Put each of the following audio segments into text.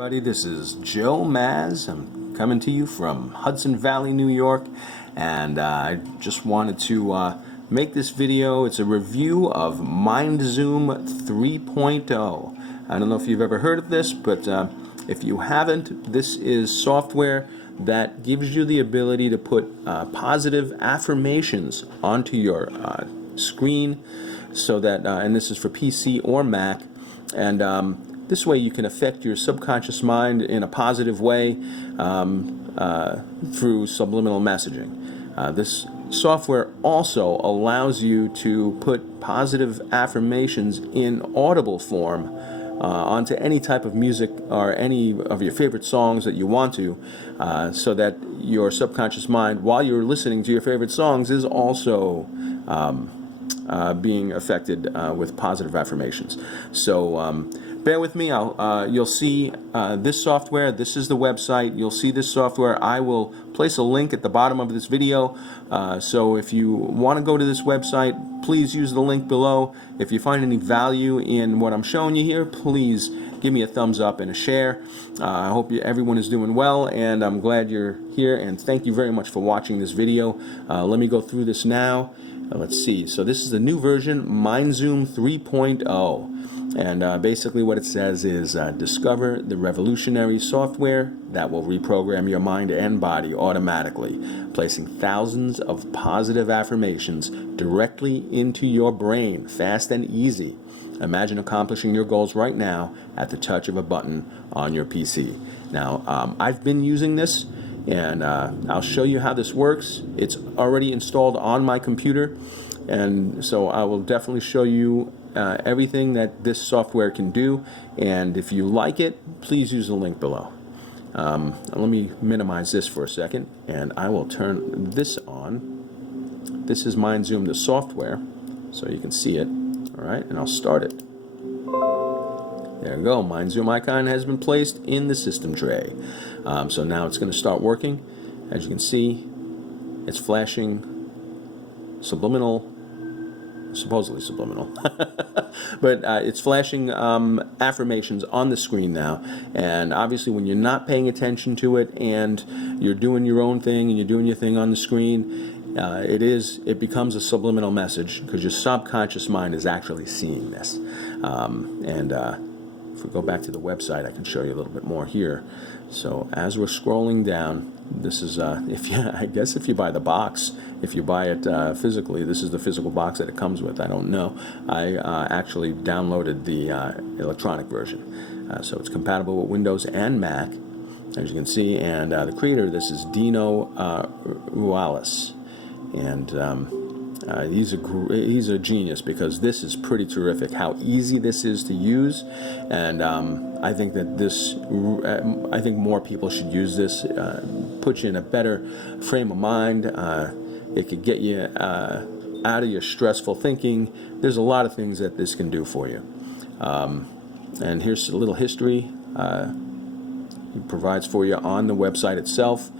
Everybody, this is Joe Maz. I'm coming to you from Hudson Valley, New York, and I just wanted to make this video. It's a review of Mindzoom 3.0. I don't know if you've ever heard of this, but if you haven't, this is software that gives you the ability to put positive affirmations onto your screen, so that, and this is for PC or Mac, and this way you can affect your subconscious mind in a positive way through subliminal messaging. This software also allows you to put positive affirmations in audible form onto any type of music or any of your favorite songs that you want to, so that your subconscious mind, while you're listening to your favorite songs, is also being affected with positive affirmations. So bear with me. You'll see this software. This is the website. You'll see this software. I will place a link at the bottom of this video. So if you want to go to this website, please use the link below. If you find any value in what I'm showing you here, please give me a thumbs up and a share. I hope everyone is doing well, and I'm glad you're here, and thank you very much for watching this video. Let me go through this now. Let's see. So this is the new version, Mindzoom 3.0. And basically what it says is discover the revolutionary software that will reprogram your mind and body automatically, placing thousands of positive affirmations directly into your brain, fast and easy. Imagine accomplishing your goals right now at the touch of a button on your PC. Now, I've been using this, and I'll show you how this works. It's already installed on my computer, and so I will definitely show you everything that this software can do, and if you like it, please use the link below. Let me minimize this for a second, and I will turn this on. This is Mindzoom, the software, so you can see it. All right, and I'll start it. There we go. Mindzoom icon has been placed in the system tray. So now it's going to start working. As you can see, it's flashing subliminal, supposedly subliminal, but it's flashing affirmations on the screen now. And obviously when you're not paying attention to it and you're doing your own thing and you're doing your thing on the screen, it becomes a subliminal message, because your subconscious mind is actually seeing this. If we go back to the website, I can show you a little bit more here. So as we're scrolling down, this is I guess if you buy the box, if you buy it physically, this is the physical box that it comes with. I don't know. I actually downloaded the electronic version, so it's compatible with Windows and Mac, as you can see. And the creator of this is Dino Rualis, and he's a genius, because this is pretty terrific how easy this is to use. And I think that I think more people should use this. Put you in a better frame of mind. It could get you out of your stressful thinking. There's a lot of things that this can do for you. And here's a little history it provides for you on the website itself,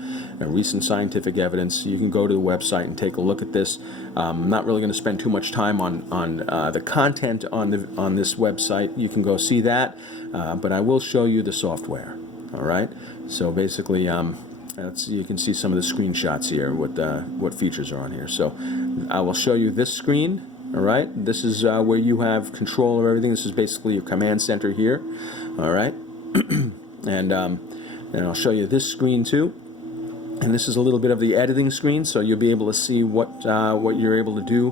and recent scientific evidence. You can go to the website and take a look at this. I'm not really going to spend too much time on the content on this website. You can go see that, but I will show you the software. All right. So basically, you can see some of the screenshots here. What features are on here. So I will show you this screen. All right. This is where you have control of everything. This is basically your command center here. All right. And I'll show you this screen too, and this is a little bit of the editing screen, so you'll be able to see what you're able to do,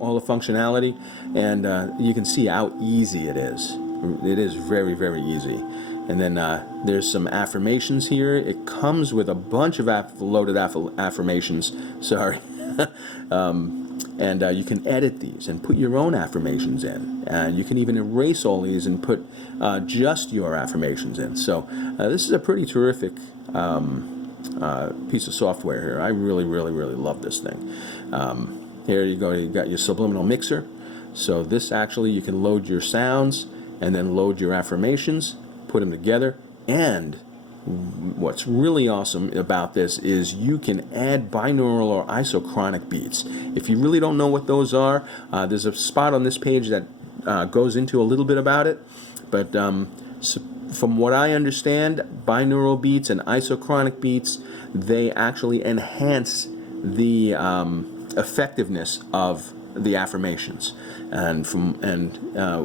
all the functionality, and you can see how easy it is. It is very, very easy. And then there's some affirmations here. It comes with a bunch of loaded affirmations. Sorry. And you can edit these and put your own affirmations in. You can even erase all these and put just your affirmations in. So this is a pretty terrific piece of software here. I really, really, really love this thing. Here you go. You got your subliminal mixer. So this actually, you can load your sounds and then load your affirmations, put them together, and what's really awesome about this is you can add binaural or isochronic beats. If you really don't know what those are, there's a spot on this page that goes into a little bit about it, but from what I understand, binaural beats and isochronic beats, they actually enhance the effectiveness of the affirmations. And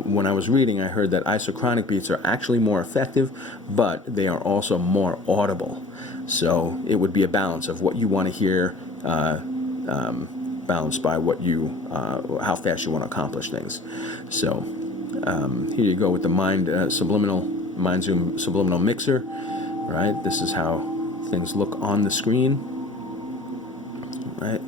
when I was reading, I heard that isochronic beats are actually more effective, but they are also more audible. So it would be a balance of what you want to hear, balanced by what you, how fast you want to accomplish things. So here you go with the Mindzoom Subliminal mixer. Right, this is how things look on the screen. Right,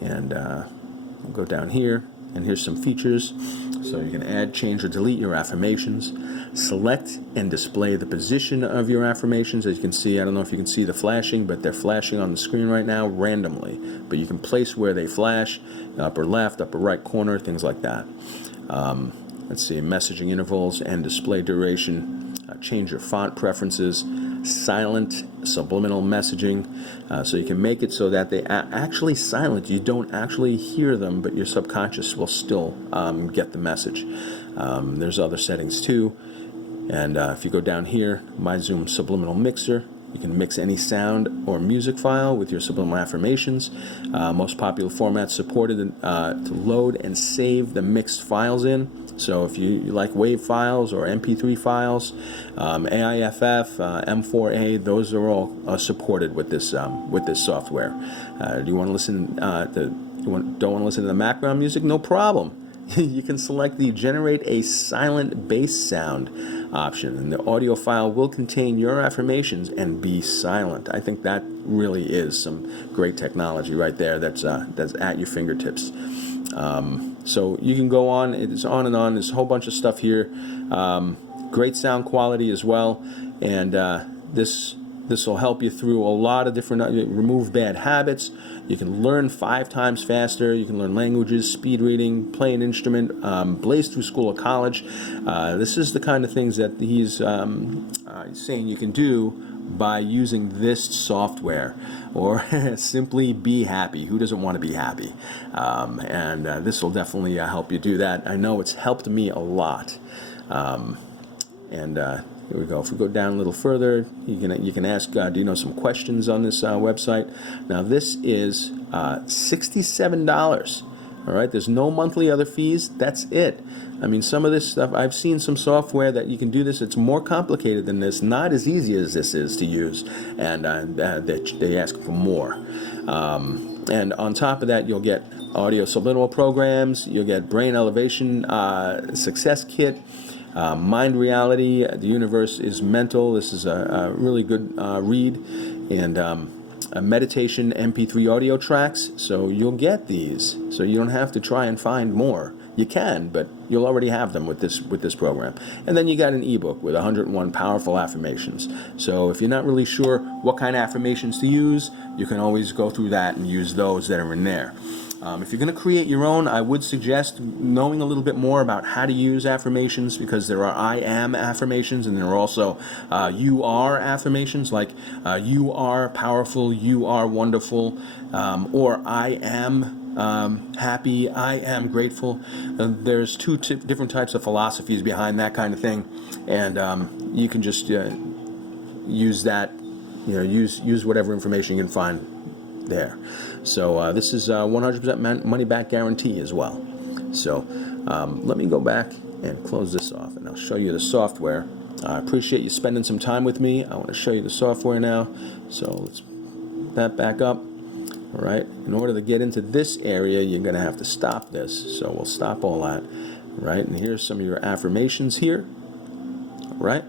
and we'll go down here, and here's some features. So you can add, change, or delete your affirmations. Select and display the position of your affirmations. As you can see, I don't know if you can see the flashing, but they're flashing on the screen right now randomly. But you can place where they flash, upper left, upper right corner, things like that. Let's see, messaging intervals and display duration. Change your font preferences. Silent subliminal messaging, so you can make it so that they actually silent. You don't actually hear them, but your subconscious will still get the message. There's other settings too, and if you go down here, Mindzoom Subliminal Mixer, you can mix any sound or music file with your subliminal affirmations. Most popular formats supported to load and save the mixed files in. So if you like WAV files or MP3 files, AIFF, M4A, those are all supported with this software. Do you want to listen don't want to listen to the background music? No problem. You can select the generate a silent bass sound option, and the audio file will contain your affirmations and be silent. I think that really is some great technology right there. That's at your fingertips. So you can go on. It's on and on. There's a whole bunch of stuff here. Great sound quality as well, and this will help you through a lot of different, remove bad habits. You can learn 5 times faster. You can learn languages, speed reading, play an instrument, blaze through school or college. This is the kind of things that he's saying you can do by using this software, or simply be happy. Who doesn't want to be happy? And this will definitely help you do that. I know it's helped me a lot. Here we go. If we go down a little further, you can ask some questions on this website. Now this is $67. All right, there's no monthly other fees. That's it. I mean, some of this stuff, I've seen some software that you can do this. It's more complicated than this, not as easy as this is to use, and they ask for more. And on top of that, you'll get audio subliminal programs, you'll get brain elevation success kit, mind reality, the universe is mental. This is a really good read, and a meditation MP3 audio tracks. So you'll get these, so you don't have to try and find more. You can, but you'll already have them with this program. And then you got an ebook with 101 powerful affirmations. So if you're not really sure what kind of affirmations to use, you can always go through that and use those that are in there. If you're going to create your own, I would suggest knowing a little bit more about how to use affirmations, because there are I am affirmations, and there are also you are affirmations, like you are powerful, you are wonderful, or I am happy, I am grateful. There's two different types of philosophies behind that kind of thing, and you can just use that, use whatever information you can find there. So this is 100% money back guarantee as well. So let me go back and close this off, and I'll show you the software. I appreciate you spending some time with me. I want to show you the software now. So let's put that back up. All right. In order to get into this area, you're going to have to stop this. So we'll stop all that. All right. And here's some of your affirmations here. All right.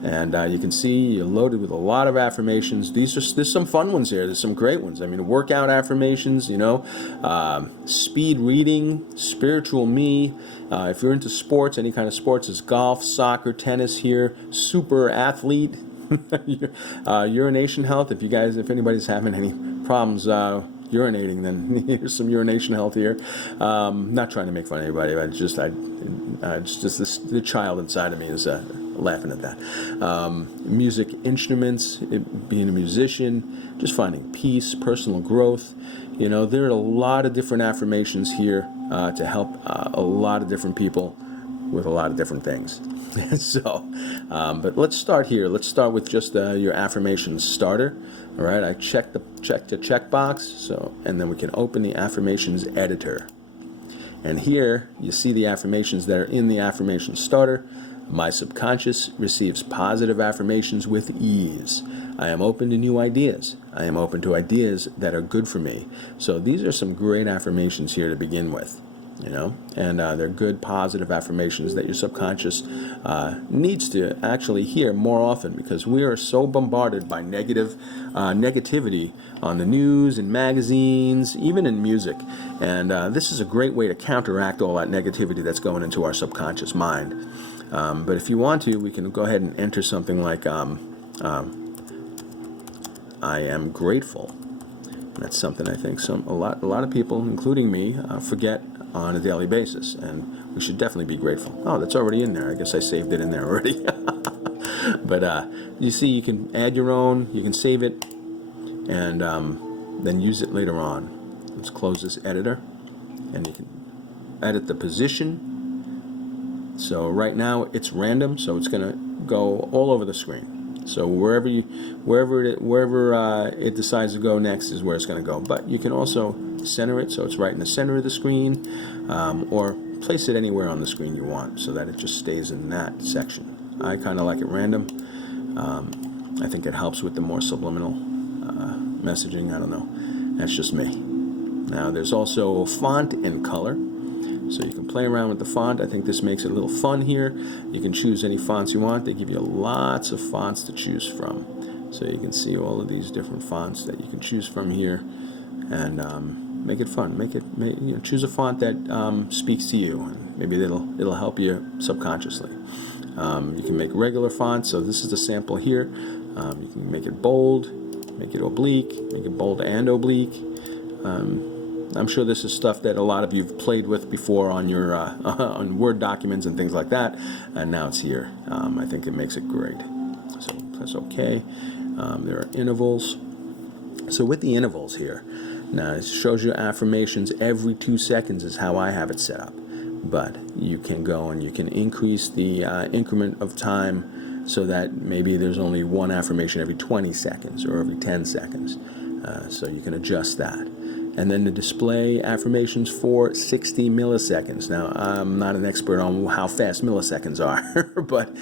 And you can see you're loaded with a lot of affirmations. There's some fun ones here. There's some great ones. I mean, workout affirmations, speed reading, spiritual me. If you're into sports, any kind of sports, is golf, soccer, tennis here. Super athlete. Urination health. If anybody's having any problems urinating, then here's some urination health here. Not trying to make fun of anybody, but the child inside of me is laughing at that. Music instruments, being a musician, just finding peace, personal growth. There are a lot of different affirmations here to help a lot of different people with a lot of different things. So, but let's start here. Let's start with just your affirmations starter. All right, I checked the checkbox, so, and then we can open the affirmations editor. And here you see the affirmations that are in the affirmation starter. My subconscious receives positive affirmations with ease. I am open to new ideas. I am open to ideas that are good for me. So these are some great affirmations here to begin with, you know, and they're good positive affirmations that your subconscious needs to actually hear more often, because we are so bombarded by negativity on the news and magazines, even in music, and this is a great way to counteract all that negativity that's going into our subconscious mind. But if you want to, we can go ahead and enter something like I am grateful. That's something I think a lot of people, including me, forget on a daily basis, and we should definitely be grateful. Oh, that's already in there. I guess I saved it in there already. But you see, you can add your own, you can save it, and then use it later on. Let's close this editor, and you can edit the position. So right now it's random, so it's going to go all over the screen. So wherever it decides to go next is where it's going to go. But you can also center it so it's right in the center of the screen, or place it anywhere on the screen you want so that it just stays in that section. I kind of like it random. I think it helps with the more subliminal messaging. I don't know. That's just me. Now there's also font and color. So you can play around with the font. I think this makes it a little fun here. You can choose any fonts you want. They give you lots of fonts to choose from. So you can see all of these different fonts that you can choose from here, and make it fun. Choose a font that speaks to you, and maybe it'll help you subconsciously. You can make regular fonts. So this is the sample here. You can make it bold, make it oblique, make it bold and oblique. I'm sure this is stuff that a lot of you've played with before on your on Word documents and things like that, and now it's here. I think it makes it great. So press OK. There are intervals. So with the intervals here, now it shows you affirmations every 2 seconds is how I have it set up. But you can go and you can increase the increment of time so that maybe there's only one affirmation every 20 seconds or every 10 seconds. So you can adjust that. And then the display affirmations for 60 milliseconds. Now, I'm not an expert on how fast milliseconds are, but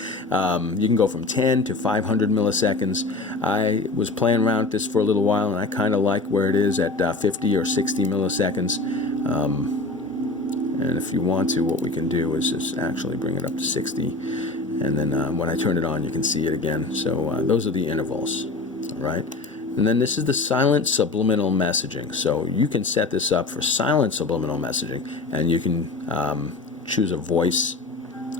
you can go from 10 to 500 milliseconds. I was playing around with this for a little while, and I kind of like where it is at 50 or 60 milliseconds. And if you want to, what we can do is just actually bring it up to 60. And then when I turn it on, you can see it again. So those are the intervals, all right? And then this is the silent subliminal messaging. So you can set this up for silent subliminal messaging, and you can choose a voice.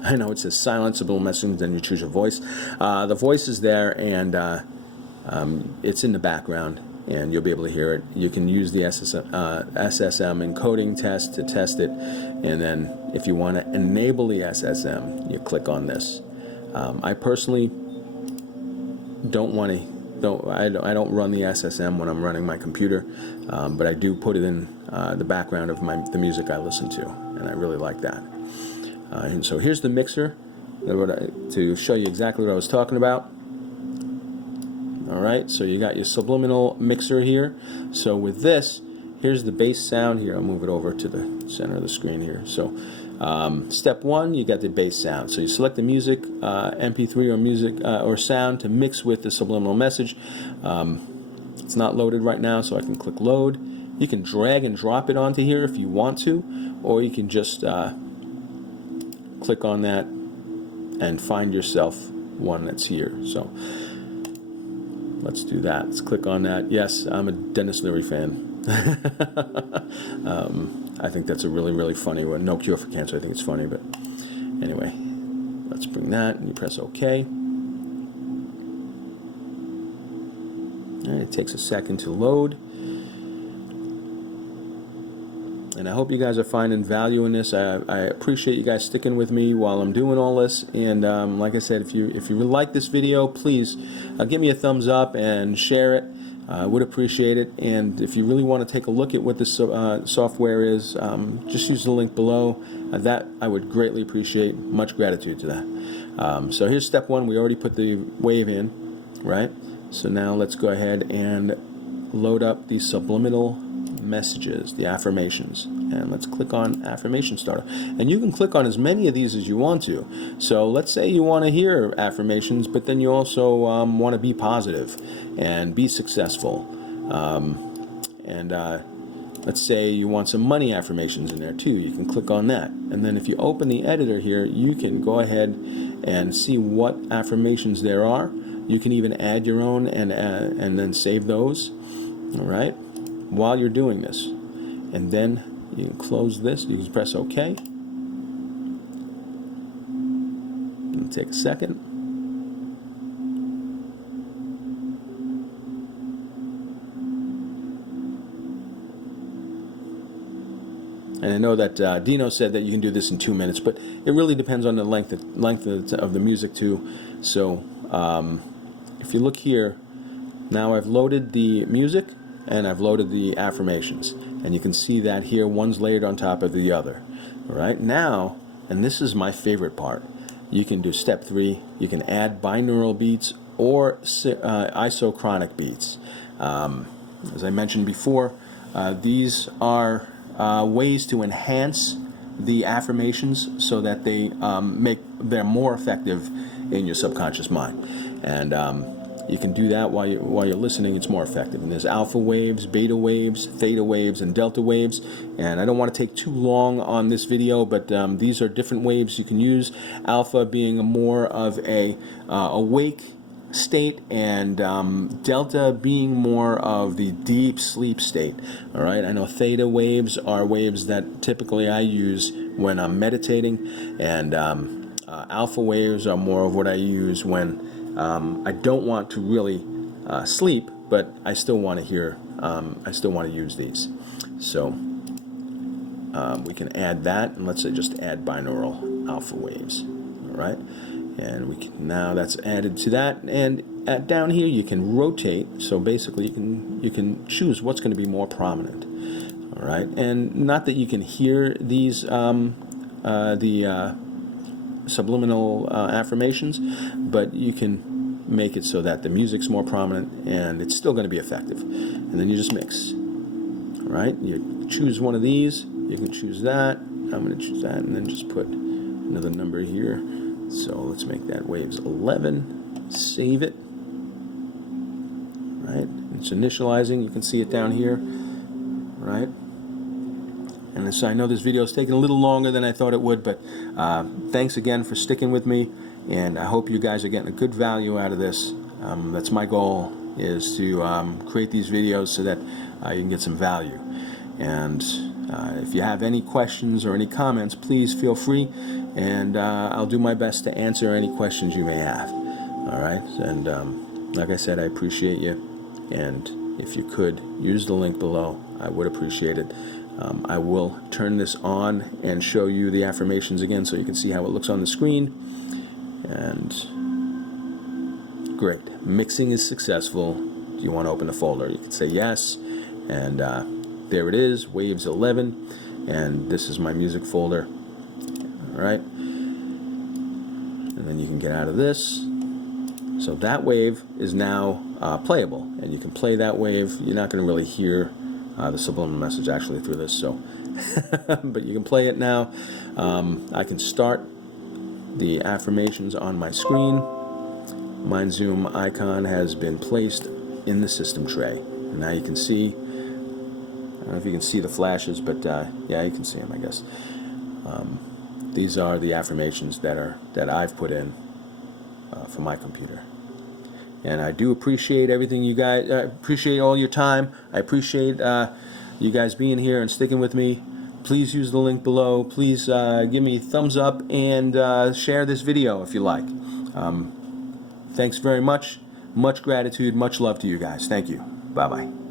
I know it says silent subliminal messaging, then you choose a voice. The voice is there, and it's in the background, and you'll be able to hear it. You can use the SSM encoding test to test it, and then if you want to enable the SSM, you click on this. I personally I don't run the SSM when I'm running my computer, but I do put it in the background of the music I listen to, and I really like that. And so here's the mixer to show you exactly what I was talking about. All right, so you got your subliminal mixer here. So with this, here's the bass sound here. I'll move it over to the center of the screen here. So step one, you got the bass sound. So you select the music, MP3 or music or sound to mix with the subliminal message. It's not loaded right now, so I can click load. You can drag and drop it onto here if you want to, or you can just click on that and find yourself one that's here. So let's do that. Let's click on that. Yes, I'm a Dennis Leary fan. I think that's a really, really funny one. No Cure for Cancer. I think it's funny, but anyway, let's bring that, and you press OK. And it takes a second to load. And I hope you guys are finding value in this. I appreciate you guys sticking with me while I'm doing all this. And like I said, if you like this video, please give me a thumbs up and share it. I would appreciate it. And if you really want to take a look at what this software is, just use the link below. That I would greatly appreciate. Much gratitude to that. So here's step one. We already put the wave in, right? So now let's go ahead and load up the subliminal messages, the affirmations, and let's click on Affirmation Starter. And you can click on as many of these as you want to. So let's say you want to hear affirmations, but then you also want to be positive and be successful. Let's say you want some money affirmations in there too. You can click on that. And then if you open the editor here, you can go ahead and see what affirmations there are. You can even add your own and then save those. All right, while you're doing this. And then you can close this. You can press OK. It'll take a second. And I know that Dino said that you can do this in 2 minutes, but it really depends on the length of the music too. So if you look here, now I've loaded the music and I've loaded the affirmations. And you can see that here, one's layered on top of the other. All right, now, and this is my favorite part, you can do step 3. You can add binaural beats or isochronic beats. As I mentioned before, these are ways to enhance the affirmations so that they're more effective in your subconscious mind. And you can do that while you're listening. It's more effective. And there's alpha waves, beta waves, theta waves, and delta waves. And I don't want to take too long on this video, but these are different waves you can use. Alpha being more of a awake state, and delta being more of the deep sleep state. All right. I know theta waves are waves that typically I use when I'm meditating, and alpha waves are more of what I use when I don't want to really sleep, but I still want to hear. I still want to use these. So we can add that, and let's say just add binaural alpha waves. All right, and we can, now that's added to that. And down here you can rotate. So basically you can choose what's going to be more prominent. All right, and not that you can hear these subliminal affirmations, but you can make it so that the music's more prominent and it's still going to be effective. And then you just mix. All right, you choose one of these. You can choose that. I'm going to choose that, and then just put another number here. So let's make that waves 11. Save it. All right, it's initializing. You can see it down here. All right. And so I know this video is taking a little longer than I thought it would, but thanks again for sticking with me, and I hope you guys are getting a good value out of this. That's my goal, is to create these videos so that you can get some value. And if you have any questions or any comments, please feel free, and I'll do my best to answer any questions you may have. All right, and like I said, I appreciate you, and if you could use the link below, I would appreciate it. I will turn this on and show you the affirmations again so you can see how it looks on the screen. And great. Mixing is successful. Do you want to open the folder? You can say yes. And there it is, Waves 11. And this is my music folder. All right. And then you can get out of this. So that wave is now playable. And you can play that wave. You're not going to really hear the subliminal message actually through this, so but you can play it now. I can start the affirmations on my screen. Mindzoom icon has been placed in the system tray, and now you can see, I don't know if you can see the flashes, but yeah, you can see them, I guess. These are the affirmations that I've put in for my computer. And I do appreciate everything you guys, I appreciate all your time. I appreciate you guys being here and sticking with me. Please use the link below. Please give me a thumbs up and share this video if you like. Thanks very much. Much gratitude, much love to you guys. Thank you. Bye-bye.